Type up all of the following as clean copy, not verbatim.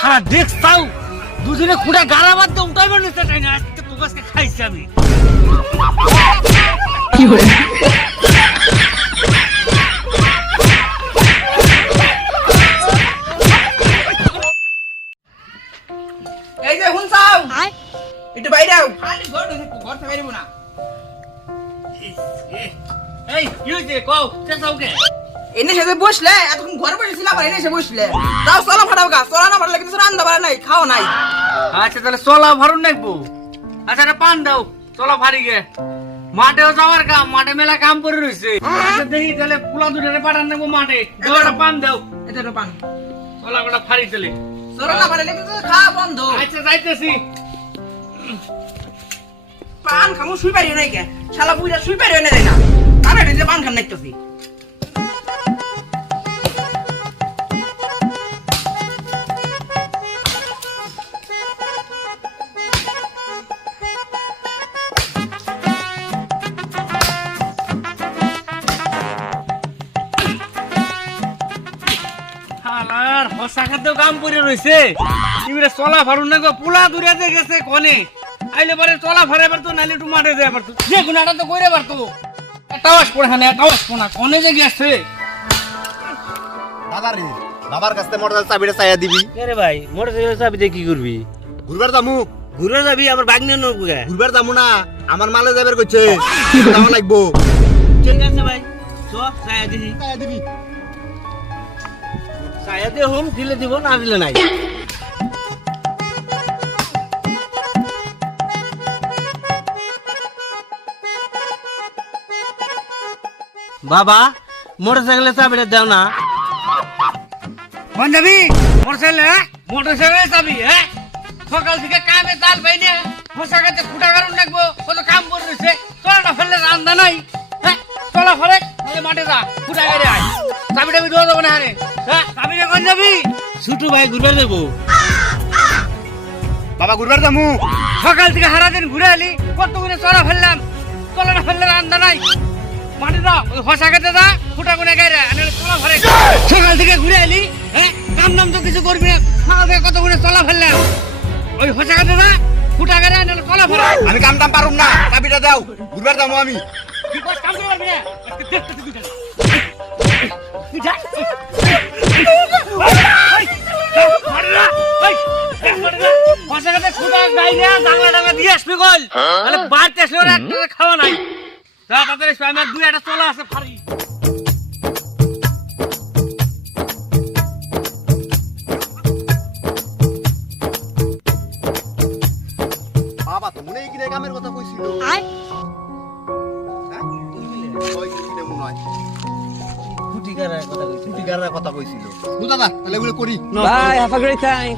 সারা দেখছাও দুজনে খুঁড়া গাড়া বাদ দিয়ে উঠাইবার নিতে চাই না। আজকে তোকে আজকে খাইছি আমি। কি হলো? এই যে হুনসাও একটু বাইরে আও। খালি ঘর থেকে বাইরে না। এই কি হইছে কও চেঁচাও কে? এনে এসে বসলে এতক্ষণ ঘরে বসেছিলাম আর এনে এসে বসলে যাও চলা ফাটাও গা। চলা না ফাটালে কিছু রান্না বাড়া নাই, খাওয়া নাই। আচ্ছা তাহলে চলা ভারুন নাকবো। আচ্ছা এটা পান দাও, চলা ভারি গে। মাঠেও যাওয়ার কাম, মাঠে মেলা কাম করে রয়েছে। আচ্ছা দেখি তাহলে পোলা দুটারে পাঠান নেবো মাঠে। একটা পান দাও, এটা তো পান। চলা কটা ফারি চলে। চলা না ফাটালে কিন্তু খাওয়া বন্ধ। আচ্ছা যাইতেছি। পান খামু শুই পারিও নাই কে? শালা বুইরা শুই পারিও না দেয় না। তারা যে পান খান নাইতেছি। হালার হসা খাতেও কাম করে রয়েছে। ইমরে চলা ফারুন না গো, পোলা দূরে যে গেছে কোনে। আইলে পরে চলা ফারাইবার তো, নাইলে একটু মাঠে যাই পারতো। যে গুণাটা তো কইরে পারতো। টাওয়াস পড়ে হানে, টাওয়াস কোনা কোনে যে গেছে। দাদা রে, বাবার কাছে মোটরসাইকেল চাবিটা চাইয়া দিবি। রে ভাই মোটরসাইকেল চাবি দিয়ে কি করবি? ঘুরবার যামু। ঘুরে যাবি আবার বাইক নিয়ে নেবো? ঘুরবার যামু না, আমার মালে যাবার কইছে। যাওয়া লাগবো। ঠিক আছে ভাই, চ চায়া দিবি। চাইয়া দিবি। চায়া দিয়ে হোম দিলে দিব, না দিলে নাই। বাবা মোটরসাইকেলের চাবিটা দাও না। কোন যাবি? মোটরসাইকেল মোটরসাইকেল যাবি? হ্যাঁ সকাল থেকে কামে তাল পাইনে হসা খাতে খুঁটা কারণ লাগবো। কত কাম করে রয়েছে। চলাটা ফেললে রান্দা নাই। হ্যাঁ চলা ফেলে মাঠে যা, খুঁটা গাড়ি আয়। চাবিটা আমি দেওয়া যাবো না হারে। হ্যাঁ চাবিটা কোন যাবি? ছোট ভাই ঘুরে দেবো। বাবা ঘুরবার যামু। সকাল থেকে সারাদিন ঘুরে আলি, কত করে চলা ফেললাম। চলাটা ফেললে রান্দা নাই। মাঠে যা, ওই হসা খাতে যা, খুঁটা গুনে গাড়ি আয়। চলা ফেলে সকাল থেকে ঘুরে আলি। হ্যাঁ কাম নাম তো কিছু করবি না। সকাল থেকে কত করে চলা ফেললাম। ওই হসা খাতে যা, খুঁটা গাড়ি আয়, চলা ফেলে। আমি কাম টাম পারুম না, চাবিটা দাও। ঘুরবার যামু আমি। কি কাজ কাম করতে পারবি না? আজকে দেখতে তুই জানি। তুই যা। হসা খাতে খুঁটা গাড়ি নিয়ে জাংলা ডাঙ্গা দিয়ে আসবি কল। তাহলে বাড়িতে আসলে ওরা একটা খাওয়া নাই। যা তাড়াতাড়ি এসো, আমার দুই একটা চলা আছে ফারি। বাবা তো মনে কি কামের কথা কইছিল। হ্যাঁ? কইছিলে মনে হয়। খুঁটি কারার কথা কইছি। ছুটি গারার কথা কইছিল। ও দাদা, তাহলে এগুলো করি। By have a great time.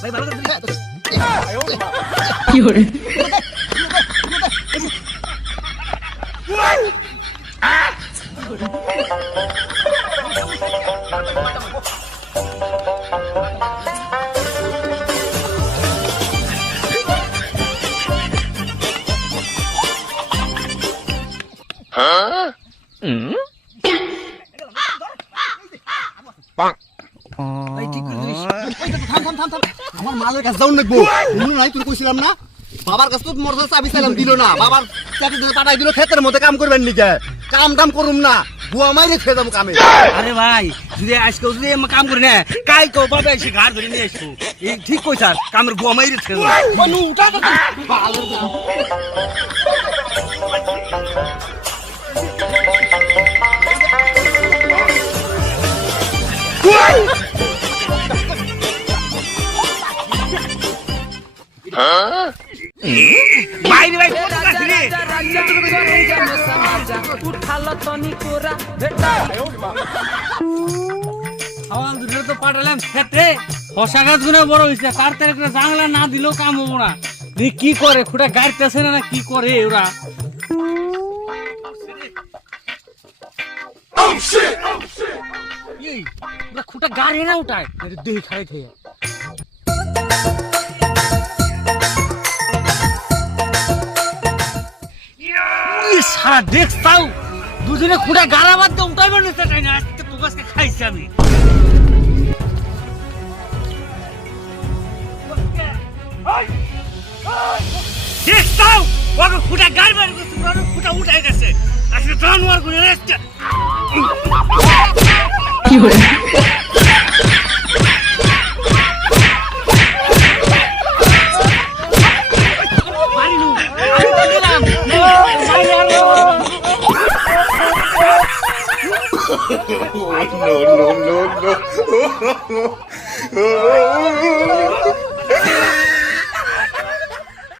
ভাই ভালো করে কি করে? আমার মালের কাছে যাও লাগবো। মনে নাই তুই কইছিলাম না, বাবার কাছে তো মোটরসাইকেল চাবি চাইলাম, দিল না। বাবার চাবি দিয়ে পাঠাই দিল ক্ষেতের মধ্যে কাম করবেন নিকে। কাম টাম করুম না, বুয়া মাইরে খেয়ে যাবো কামে। আরে ভাই যদি আজকে যদি কাম করি না, কাল তো বাবা এসে ঘাট ধরে নিয়ে আসবো। এই ঠিক কই স্যার, কামের গোয়া মাইরে ছেড়ে বাইরে ভাই কোথা রে? খাওয়ান দুটো তো পাঠালাম ক্ষেত্রে। হসা গাছ গুলো বড় হয়েছে, তার তার একটা জাংলা না দিলেও কাম হবো না। কি করে খুঁটা গাড়তেছে না, কি করে ওরা? খুঁটা গাড়ি না উঠায় দই খাই খেয়ে। সারা দেখছাও দুজনে খুঁটা গাড়া বাদ দিয়ে উঠাই মানুষ চাই না আজকে তোর কাছে খাইছি আমি দেখতাও ওকে খুঁটা গাড় বার করছে পুরো খুঁটা উঠাই গেছে আজকে জানোয়ার গুলো rest no, no, no, no.